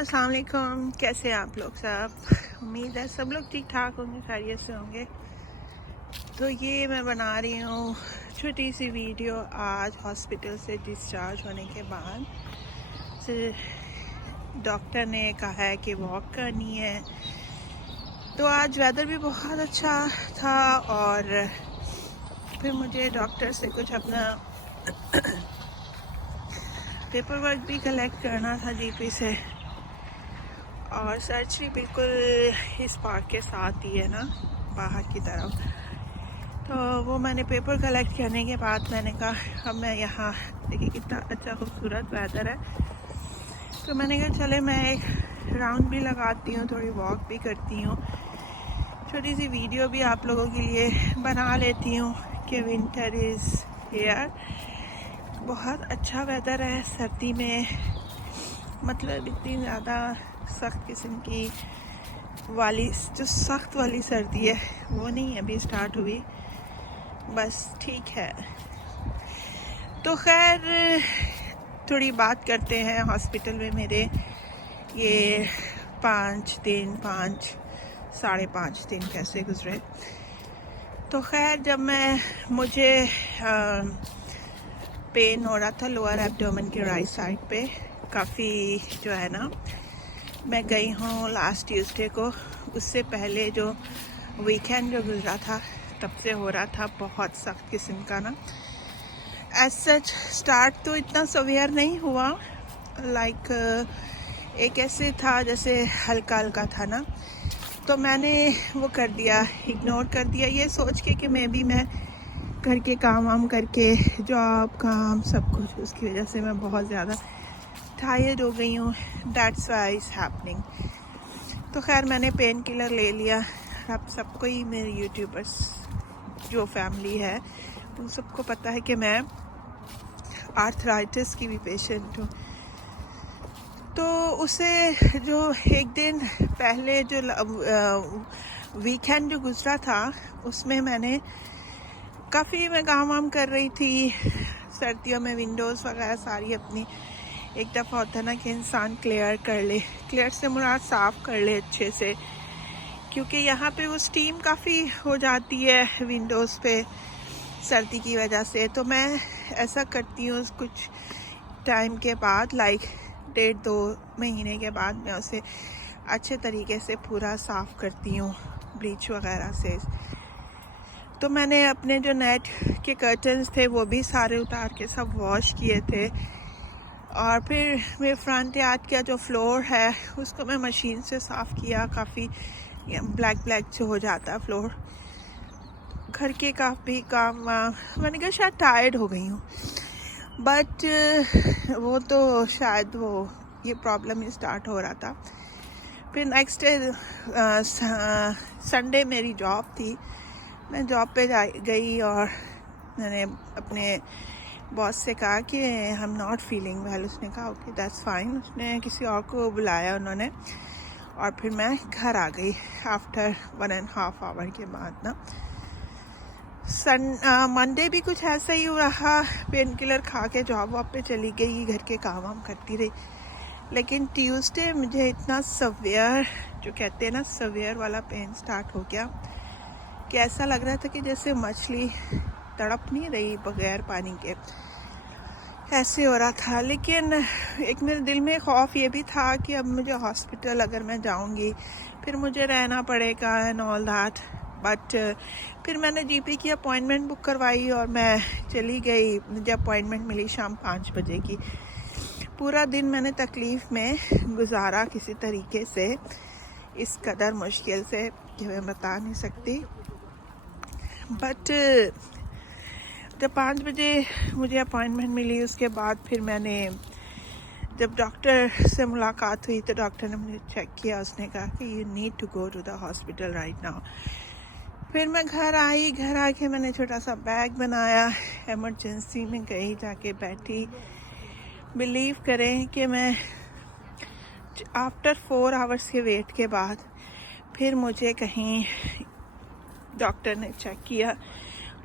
अस्सलाम वालेकुम। कैसे हैं आप लोग सब? उम्मीद है सब लोग ठीक ठाक होंगे, खैरियत से होंगे। तो ये मैं बना रही हूँ छोटी सी वीडियो आज हॉस्पिटल से डिस्चार्ज होने के बाद। डॉक्टर ने कहा है कि वॉक करनी है। तो आज वेदर भी बहुत अच्छा था और फिर मुझे डॉक्टर से कुछ अपना पेपर वर्क भी कलेक्ट करना था जीपी से। और सर्जरी बिल्कुल इस पार्क के साथ ही है ना, बाहर की तरफ। तो वो मैंने पेपर कलेक्ट करने के बाद मैंने कहा अब मैं यहाँ, देखिए कितना अच्छा खूबसूरत वेदर है। तो मैंने कहा चले मैं एक राउंड भी लगाती हूँ, थोड़ी वॉक भी करती हूँ, छोटी सी वीडियो भी आप लोगों के लिए बना लेती हूँ कि विंटर इज़ हियर। बहुत अच्छा वेदर है सर्दी में, मतलब इतनी ज़्यादा सख्त किस्म की वाली जो सख्त वाली सर्दी है वो नहीं अभी स्टार्ट हुई, बस ठीक है। तो खैर थोड़ी बात करते हैं हॉस्पिटल में मेरे ये 5 दिन कैसे गुजरे। तो खैर जब मुझे पेन हो रहा था लोअर एब्डोमेन के राइट साइड पे काफ़ी जो है ना, मैं गई हूँ लास्ट ट्यूसडे को। उससे पहले जो वीकेंड जो गुजरा था तब से हो रहा था बहुत सख्त किस्म का ना। एज सच स्टार्ट तो इतना सवियर नहीं हुआ, लाइक एक ऐसे था जैसे हल्का हल्का था ना। तो मैंने वो कर दिया, इग्नोर कर दिया ये सोच के कि मैं घर के काम वाम करके जॉब काम सब कुछ, उसकी वजह से मैं बहुत ज़्यादा टायर्ड हो गई हूँ। That's why it's happening. तो खैर मैंने पेन किलर ले लिया। अब सबको ही, मेरे यूट्यूबर्स जो फैमिली है उन सबको पता है कि मैं आर्थराइटिस की भी पेशेंट हूँ। तो उसे जो एक दिन पहले जो वीकेंड जो गुजरा था उसमें मैं काम वाम कर रही थी। सर्दियों में विंडोज़ वगैरह सारी अपनी, एक दफ़ा होता है ना कि इंसान क्लियर कर ले, क्लियर से मुराद साफ़ कर ले अच्छे से, क्योंकि यहाँ पे वो स्टीम काफ़ी हो जाती है विंडोज़ पे सर्दी की वजह से। तो मैं ऐसा करती हूँ कुछ टाइम के बाद, लाइक 1.5-2 महीने के बाद मैं उसे अच्छे तरीके से पूरा साफ़ करती हूँ ब्लीच वगैरह से। तो मैंने अपने जो नेट के कर्टन्स थे वो भी सारे उतार के सब वॉश किए थे। और फिर मेरे फ्रंट यार्ड का जो फ्लोर है उसको मैं मशीन से साफ़ किया। काफ़ी ब्लैक से हो जाता है फ्लोर। घर के काफ़ी काम मैंने कहा शायद टायर्ड हो गई हूँ, बट वो तो शायद ये प्रॉब्लम ही स्टार्ट हो रहा था। फिर नेक्स्ट डे संडे मेरी जॉब थी, मैं जॉब पे गई और मैंने अपने बॉस से कहा कि I am not feeling well. उसने कहा ओके दैट्स फाइन। उसने किसी और को बुलाया उन्होंने, और फिर मैं घर आ गई आफ्टर 1.5 आवर के बाद ना। मंडे भी कुछ ऐसा ही रहा, पेन किलर खा के जॉब वॉब पे चली गई, घर के काम वाम करती रही। लेकिन ट्यूसडे मुझे इतना सवियर, जो कहते हैं ना सवियर वाला पेन स्टार्ट हो गया कि ऐसा लग रहा था कि जैसे मछली तड़प नहीं रही बगैर पानी के, ऐसे हो रहा था। लेकिन एक मेरे दिल में खौफ ये भी था कि अब मुझे हॉस्पिटल अगर मैं जाऊंगी फिर मुझे रहना पड़ेगा एंड ऑल दैट। बट फिर मैंने जीपी की अपॉइंटमेंट बुक करवाई और मैं चली गई। मुझे अपॉइंटमेंट मिली शाम 5 बजे की। पूरा दिन मैंने तकलीफ़ में गुजारा किसी तरीके से, इस कदर मुश्किल से कि मैं बता नहीं सकती। बट जब 5 बजे मुझे अपॉइंटमेंट मिली उसके बाद फिर मैंने जब डॉक्टर से मुलाकात हुई तो डॉक्टर ने मुझे चेक किया। उसने कहा कि you need to go to the hospital right now. फिर मैं घर आई, घर आके मैंने छोटा सा बैग बनाया, एमरजेंसी में गई, जाके बैठी। बिलीव करें कि मैं आफ्टर 4 आवर्स के वेट के बाद फिर मुझे कहीं डॉक्टर ने चेक किया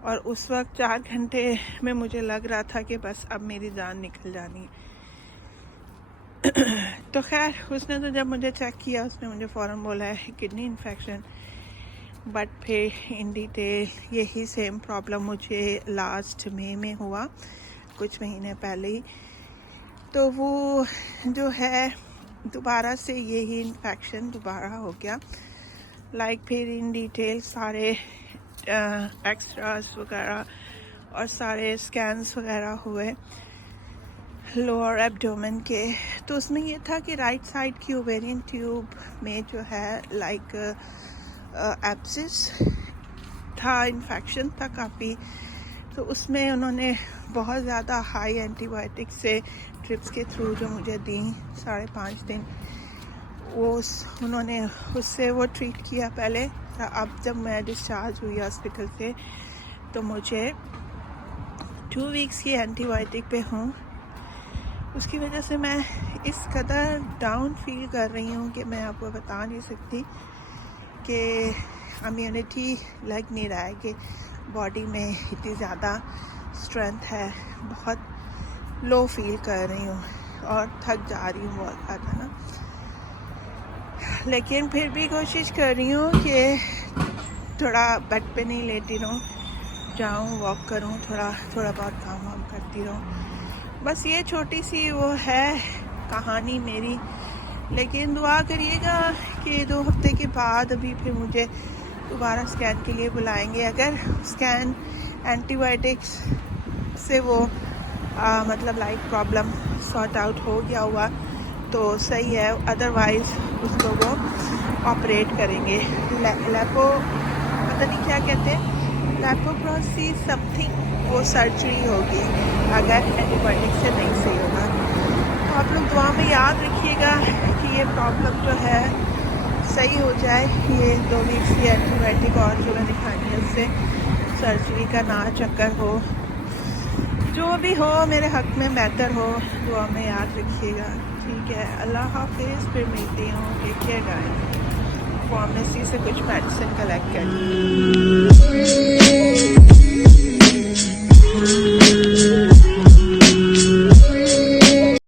और उस वक्त 4 घंटे में मुझे लग रहा था कि बस अब मेरी जान निकल जानी। तो खैर उसने तो जब मुझे चेक किया उसने मुझे फ़ौरन बोला है किडनी इन्फेक्शन। बट फिर इन डिटेल यही सेम प्रॉब्लम मुझे लास्ट मई में हुआ, कुछ महीने पहले ही। तो वो जो है दोबारा से यही इन्फेक्शन दोबारा हो गया। फिर इन डिटेल सारे एक्सरास वगैरह और सारे स्कैन्स वगैरह हुए लोअर एब्डोमेन के। तो उसमें ये था कि राइट साइड की ओवेरियन ट्यूब में जो है एब्सिस था, इन्फेक्शन था काफ़ी। तो उसमें उन्होंने बहुत ज़्यादा हाई एंटीबायोटिक से ट्रिप्स के थ्रू जो मुझे दी 5.5 दिन, उन्होंने उससे वो ट्रीट किया पहले। अब जब मैं डिस्चार्ज हुई हॉस्पिटल से तो मुझे 2 वीक्स की एंटीबायोटिक पे हूँ। उसकी वजह से मैं इस कदर डाउन फील कर रही हूँ कि मैं आपको बता नहीं सकती कि इम्यूनिटी लग नहीं रहा है कि बॉडी में इतनी ज़्यादा स्ट्रेंथ है। बहुत लो फील कर रही हूँ और थक जा रही हूँ बहुत ज़्यादा ना। लेकिन फिर भी कोशिश कर रही हूँ कि थोड़ा बेड पे नहीं लेटी रहूँ, जाऊँ वॉक करूँ, थोड़ा बहुत काम वाम करती रहूँ। बस ये छोटी सी वो है कहानी मेरी। लेकिन दुआ करिएगा कि 2 हफ्ते के बाद अभी फिर मुझे दोबारा स्कैन के लिए बुलाएंगे। अगर स्कैन एंटीबायोटिक्स से वो प्रॉब्लम सॉर्ट आउट हो गया हुआ तो सही है, अदरवाइज़ उसको वो ऑपरेट करेंगे। लैपो पता नहीं क्या कहते हैं, लैपोप्रोसी समथिंग, वो सर्जरी होगी अगर एंटीबायोटिक से नहीं सही होगा। तो आप लोग दुआ में याद रखिएगा कि ये प्रॉब्लम जो है सही हो जाए। ये 2 वीक्स की एंटीबायोटिक और जो मैंने खानी है उससे सर्जरी का ना चक्कर हो। जो भी हो मेरे हक में बेहतर हो, दुआ में याद रखिएगा। ठीक है, अल्लाह हाफिज़। फिर मिलती हूँ। Take care guys. फार्मेसी से कुछ मेडिसिन कलेक्ट कर